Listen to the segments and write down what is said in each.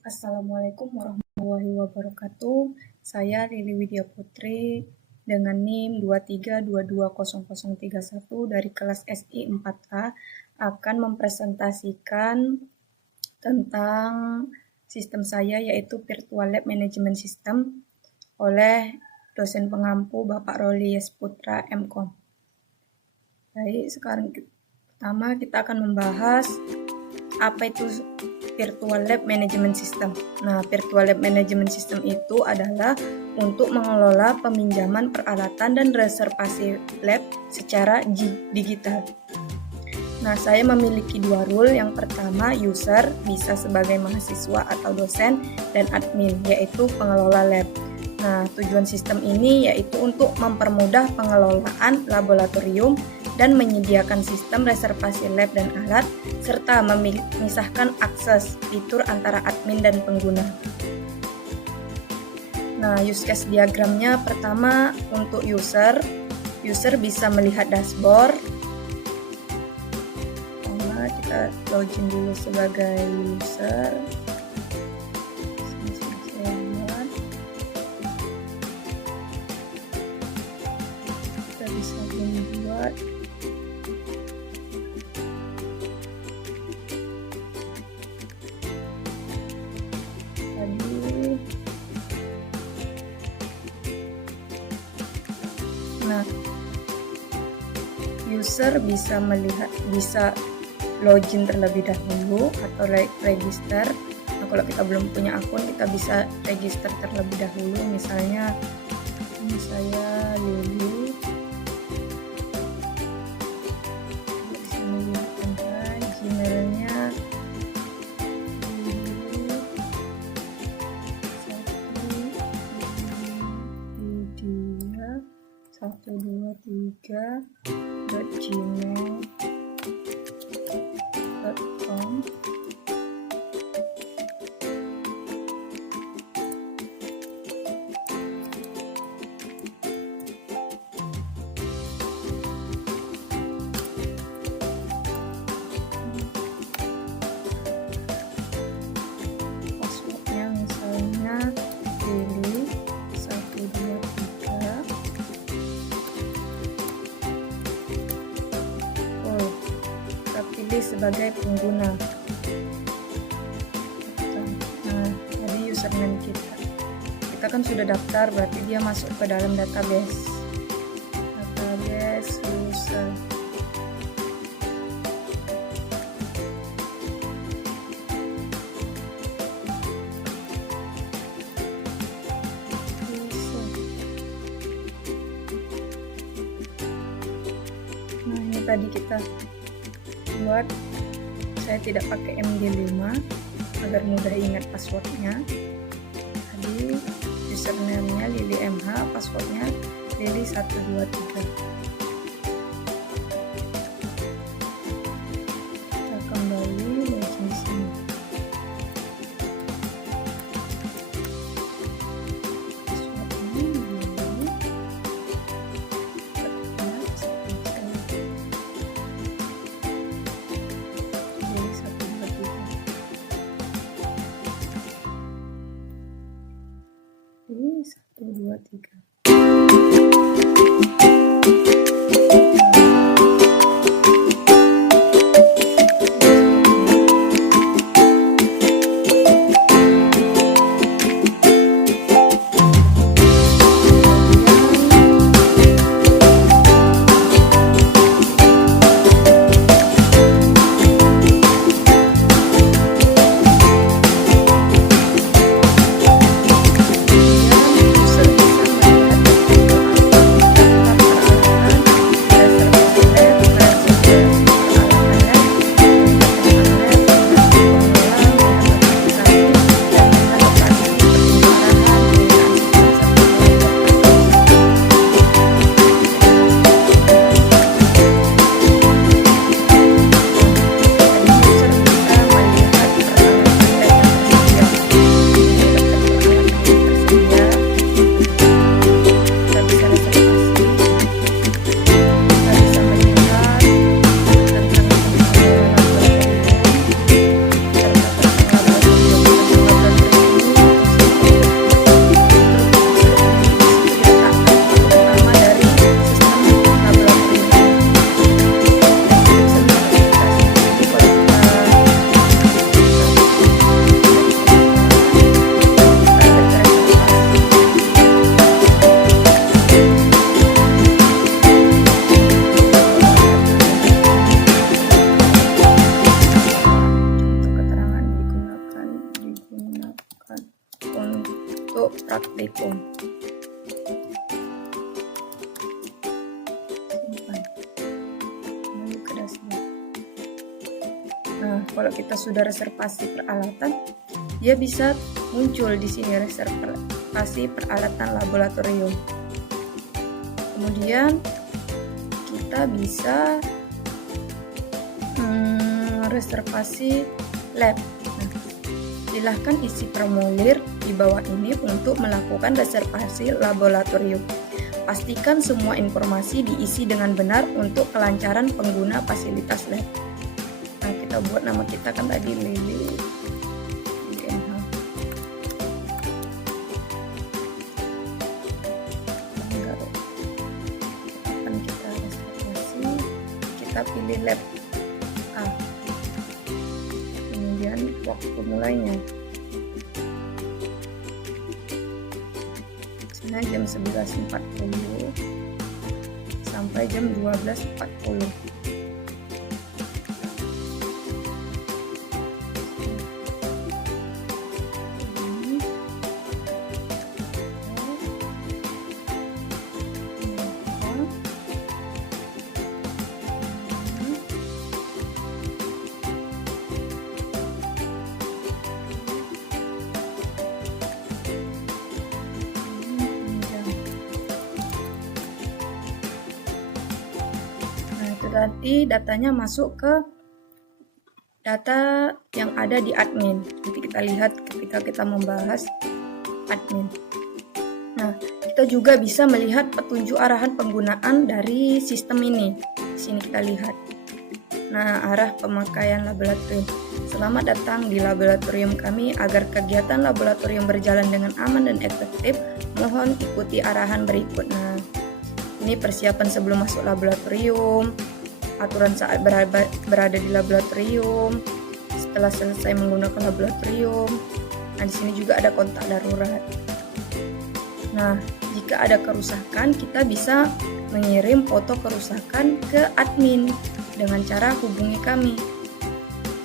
Assalamualaikum warahmatullahi wabarakatuh. Saya Lili Widya Putri dengan NIM 23220031 dari kelas SI 4A akan mempresentasikan tentang sistem saya, yaitu Virtual Lab Management System oleh dosen pengampu Bapak Roli Yesputra MKom. Baik, sekarang pertama kita akan membahas apa itu Virtual Lab Management System. Nah, Virtual Lab Management System itu adalah untuk mengelola peminjaman peralatan dan reservasi lab secara digital. Nah, saya memiliki dua role. Yang pertama, user, bisa sebagai mahasiswa atau dosen, dan admin, yaitu pengelola lab. Nah, tujuan sistem ini yaitu untuk mempermudah pengelolaan laboratorium dan menyediakan sistem reservasi lab dan alat, serta memisahkan akses fitur antara admin dan pengguna. Nah, use case diagramnya pertama untuk user bisa melihat dashboard. Pertama kita login dulu sebagai user. Kita bisa membuat Nah, user bisa login terlebih dahulu atau register. Nah, kalau kita belum punya akun, kita bisa register terlebih dahulu. Misalnya ini saya Lili. Di sini ada Gmailnya Lili123@gmail.com. Passwordnya misalnya Lili123. Kita pilih sebagai pengguna. Nah, jadi username kita kan sudah daftar, berarti dia masuk ke dalam database user. Nah, ini tadi kita buat, saya tidak pakai MD5 agar mudah ingat passwordnya. Tadi username-nya Lili MH, passwordnya Lili123. Kita kembali login di sini. Lili123. kalau kita sudah reservasi peralatan, dia bisa muncul di sini reservasi peralatan laboratorium. Kemudian kita bisa reservasi lab. Nah, silahkan isi formulir di bawah ini untuk melakukan reservasi laboratorium. Pastikan semua informasi diisi dengan benar untuk kelancaran pengguna fasilitas lab. Nah, kita buat nama kita kan tadi Lili DNH. Akan kita reservasi, kita pilih lab A. Kemudian waktu mulainya. Jam 11.40 sampai jam 12.40. Nanti datanya masuk ke data yang ada di admin. Nanti kita lihat ketika kita membahas admin. Nah, kita juga bisa melihat petunjuk arahan penggunaan dari sistem ini. Di sini kita lihat. Nah, arah pemakaian laboratorium. Selamat datang di laboratorium kami. Agar kegiatan laboratorium berjalan dengan aman dan efektif, mohon ikuti arahan berikut. Nah, ini persiapan sebelum masuk laboratorium, aturan saat berada di laboratorium, setelah selesai menggunakan laboratorium. Nah, di sini juga ada kontak darurat. Nah, jika ada kerusakan, kita bisa mengirim foto kerusakan ke admin dengan cara hubungi kami.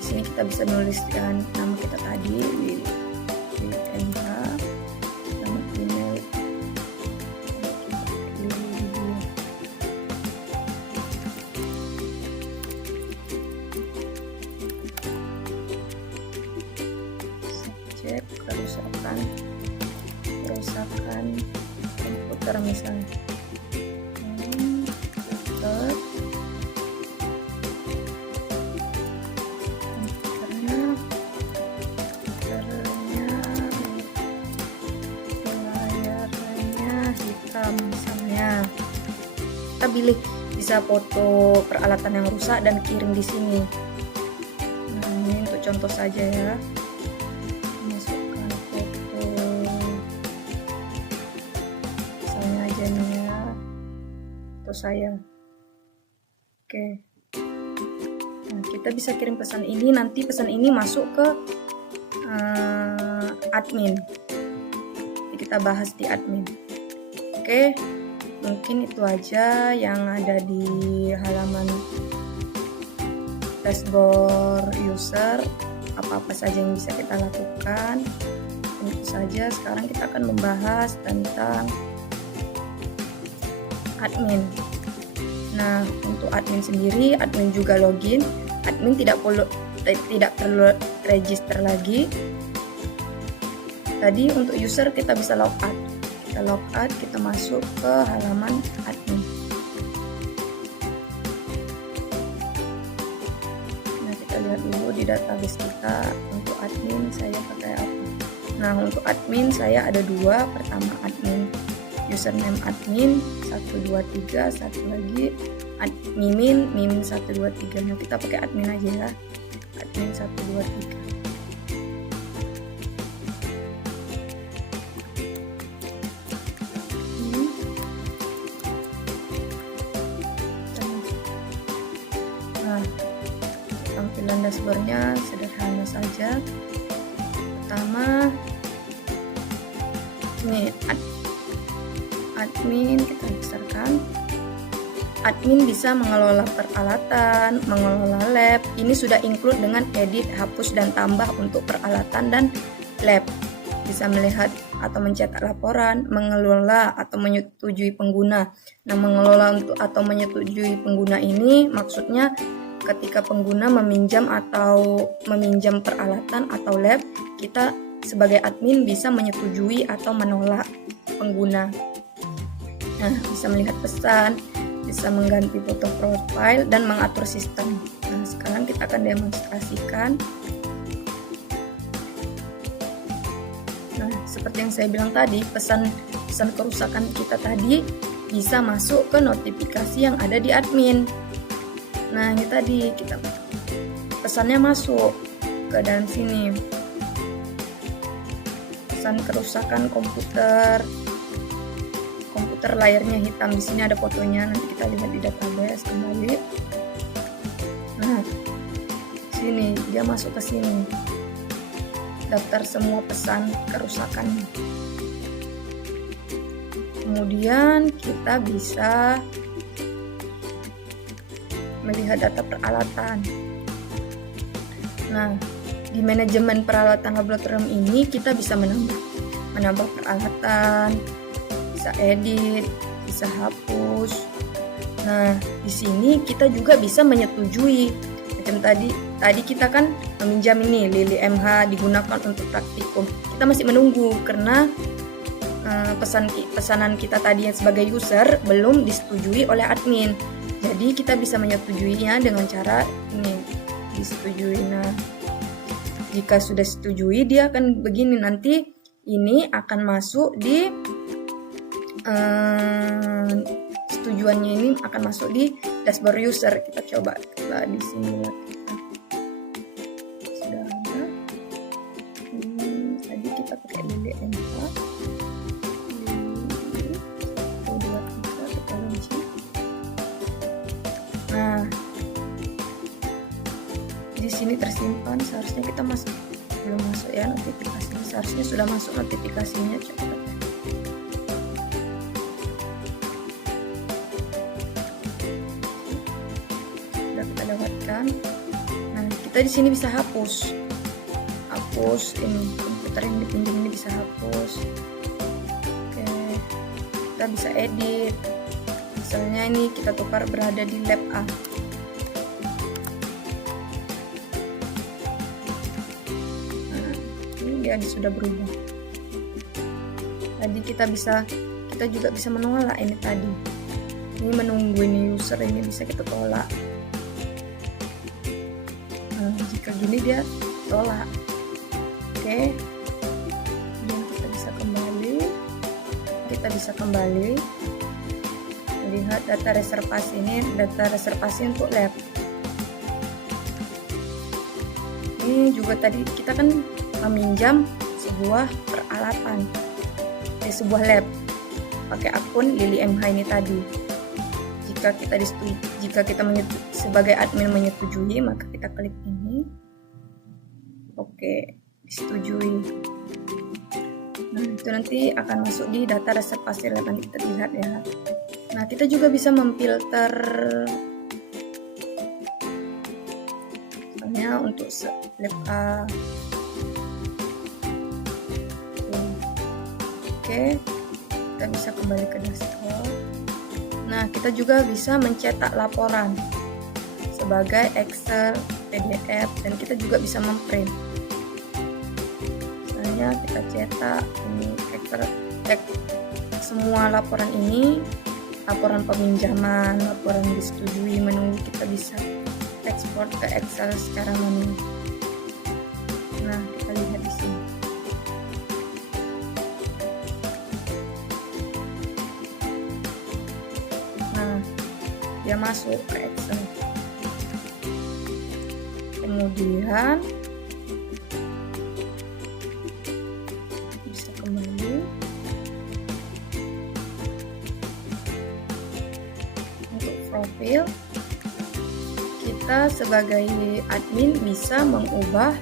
Di sini kita bisa menuliskan nama kita tadi, WNH, nama email. Cek kerusakan komputer misalnya. Misalnya kita pilih bisa foto peralatan yang rusak dan kirim di sini. Nah, ini untuk contoh saja ya. Masukkan foto misalnya aja nih ya, foto saya. Oke. Nah, kita bisa kirim pesan ini, nanti pesan ini masuk ke admin. Jadi kita bahas di admin. Oke, mungkin itu aja yang ada di halaman dashboard user. Apa-apa saja yang bisa kita lakukan. Tentu saja sekarang kita akan membahas tentang admin. Nah, untuk admin sendiri, admin juga login. Admin tidak perlu register lagi. Tadi untuk user kita bisa logout. Kita logout, kita masuk ke halaman admin. Nah, kita lihat dulu di database kita untuk admin saya pakai apa. Nah, untuk admin saya ada dua. Pertama admin username admin 123, satu lagi mimin 123. Nah, kita pakai admin aja ya, admin 123. Nah, tampilan dashboardnya sederhana saja. Pertama ini admin kita besarkan. Admin bisa mengelola peralatan, mengelola lab. Ini sudah include dengan edit, hapus, dan tambah untuk peralatan dan lab. Bisa melihat atau mencetak laporan, mengelola atau menyetujui pengguna. Nah, mengelola untuk atau menyetujui pengguna ini maksudnya ketika pengguna meminjam peralatan atau lab, kita sebagai admin bisa menyetujui atau menolak pengguna. Nah, bisa melihat pesan, bisa mengganti foto profile, dan mengatur sistem. Nah, sekarang kita akan demonstrasikan. Nah, seperti yang saya bilang tadi, pesan kerusakan kita tadi bisa masuk ke notifikasi yang ada di admin. Nah, ini tadi kita pesannya masuk ke dalam sini. Pesan kerusakan komputer layarnya hitam. Di sini ada fotonya, nanti kita lihat di database kembali. Nah, sini dia masuk ke sini. Daftar semua pesan kerusakan. Kemudian kita bisa melihat data peralatan. Nah, di manajemen peralatan laboratorium ini kita bisa menambah peralatan, bisa edit, bisa hapus. Nah, di sini kita juga bisa menyetujui. Macam tadi kita kan meminjam ini Lili MH digunakan untuk praktikum. Kita masih menunggu karena pesanan kita tadi sebagai user belum disetujui oleh admin. Jadi kita bisa menyetujuinya dengan cara ini, disetujui. Nah, jika sudah setujui, dia akan begini, nanti ini akan masuk di setujuannya ini akan masuk di dashboard user. Kita coba di sini lihat. Sudah ada. Tadi kita pakai Lili MH. Nah, di sini tersimpan, seharusnya kita belum masuk ya notifikasinya. Seharusnya sudah masuk notifikasinya. Coba. Sudah kita lewatkan. Nah, kita di sini bisa hapus ini komputer yang dipinjam ini bisa hapus. Oke, kita bisa edit. Misalnya ini kita tukar berada di lab A. Nah, ini dia sudah berubah. Tadi kita juga bisa menolak ini tadi. Ini menunggu ini user ini bisa kita tolak. Nah, jika gini dia tolak. Oke. Dan kita bisa kembali. Lihat data reservasi ini, data reservasi untuk lab. Ini juga tadi kita kan meminjam sebuah peralatan di sebuah lab pakai akun Lili MH ini tadi. Jika kita sebagai admin menyetujui, maka kita klik ini. Oke, disetujui. Nah, itu nanti akan masuk di data reservasi lab, nanti kita lihat ya. Nah, kita juga bisa memfilter, misalnya untuk lab A. Oke, kita bisa kembali ke dashboard. Nah, kita juga bisa mencetak laporan sebagai Excel, PDF, dan kita juga bisa memprint. Misalnya kita cetak ini semua laporan ini. Laporan peminjaman, laporan disetujui, menunggu, kita bisa ekspor ke Excel secara manual. Nah, kita lihat di sini. Nah, dia masuk ke Excel. Kemudian bisa kembali. Profil, kita sebagai admin bisa mengubah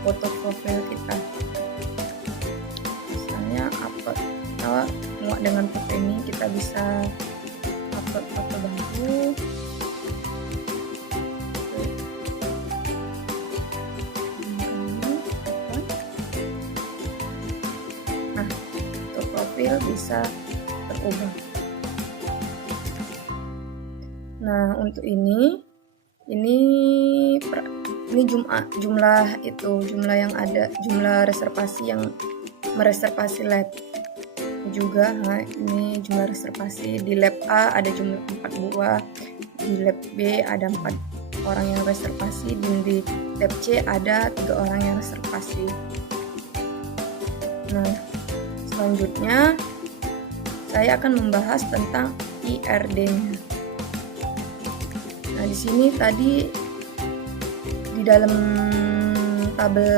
foto profil kita. Misalnya upload, kita muat dengan foto ini, kita bisa upload foto baru. Nah, foto profil bisa berubah. Nah, untuk ini Ini jumlah yang ada, jumlah reservasi yang mereservasi lab juga. Ini jumlah reservasi di lab A ada jumlah 4 buah, di lab B ada 4 orang yang reservasi, dan di lab C ada 3 orang yang reservasi. Nah, selanjutnya saya akan membahas tentang IRD-nya. Nah, di sini tadi di dalam tabel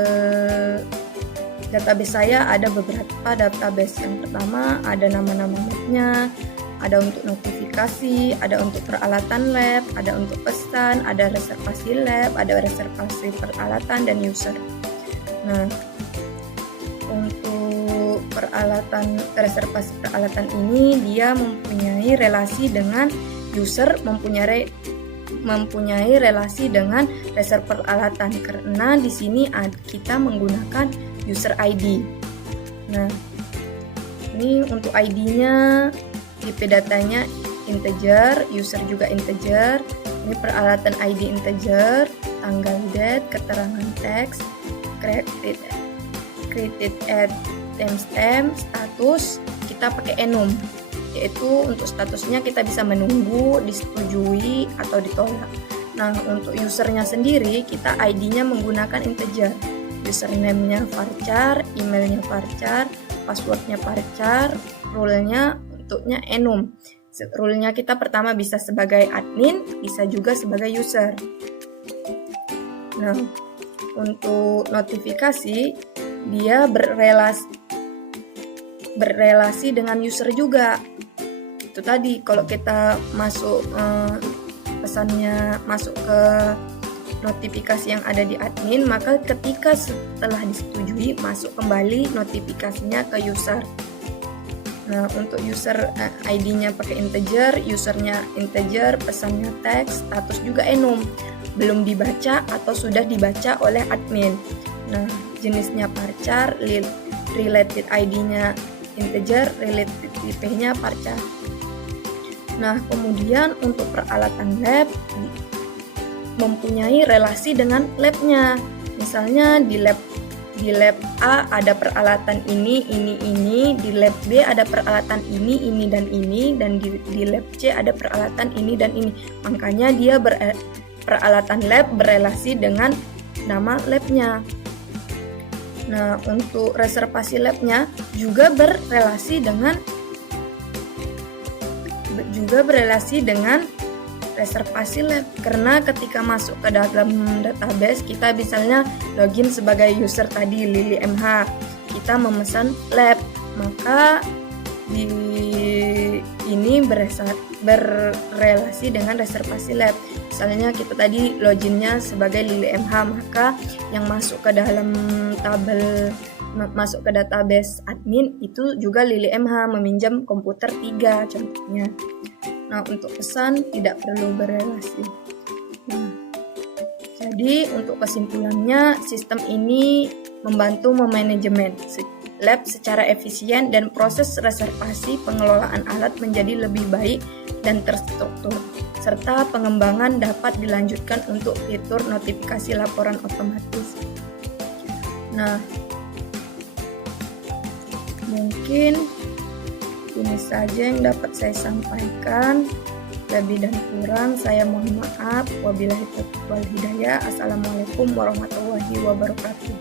database saya ada beberapa database. Yang pertama ada nama-nama labnya, ada untuk notifikasi, ada untuk peralatan lab, ada untuk pesan, ada reservasi lab, ada reservasi peralatan dan user. Nah, untuk reservasi peralatan ini dia mempunyai relasi dengan user, mempunyai relasi dengan reserve peralatan, karena di sini kita menggunakan user ID. Nah, ini untuk ID-nya, IP datanya integer, user juga integer. Ini peralatan ID integer, tanggal date, keterangan teks, created at timestamp, status kita pakai enum, yaitu untuk statusnya kita bisa menunggu, disetujui atau ditolak. Nah, untuk usernya sendiri kita ID-nya menggunakan integer, username-nya varchar, emailnya varchar, passwordnya varchar, rule-nya untuknya enum. Rule-nya kita pertama bisa sebagai admin, bisa juga sebagai user. Nah, untuk notifikasi dia berrelasi dengan user juga. Itu tadi, kalau kita masuk pesannya masuk ke notifikasi yang ada di admin, maka ketika setelah disetujui masuk kembali notifikasinya ke user. Nah, untuk user ID-nya pakai integer, usernya integer, pesannya teks, status juga enum, belum dibaca atau sudah dibaca oleh admin. Nah, jenisnya varchar, related ID-nya integer, related IP-nya varchar. Nah, kemudian untuk peralatan lab mempunyai relasi dengan labnya. Misalnya di lab A ada peralatan ini, di lab B ada peralatan ini dan ini, dan di lab C ada peralatan ini dan ini. Makanya dia peralatan lab berrelasi dengan nama labnya. Nah, untuk reservasi labnya juga berrelasi dengan reservasi lab, karena ketika masuk ke dalam database kita misalnya login sebagai user tadi Lili MH, kita memesan lab, maka ini berrelasi dengan reservasi lab. Misalnya kita tadi loginnya sebagai Lili MH, maka yang masuk ke dalam masuk ke database admin itu juga Lili MH meminjam komputer 3 contohnya. Nah, untuk pesan tidak perlu berrelasi. Nah, jadi untuk kesimpulannya, sistem ini membantu memanajemen lab secara efisien dan proses reservasi pengelolaan alat menjadi lebih baik dan terstruktur, serta pengembangan dapat dilanjutkan untuk fitur notifikasi laporan otomatis. Nah, mungkin ini saja yang dapat saya sampaikan. Lebih dan kurang saya mohon maaf. Wabillahi taufiq wal hidayah. Assalamualaikum warahmatullahi wabarakatuh.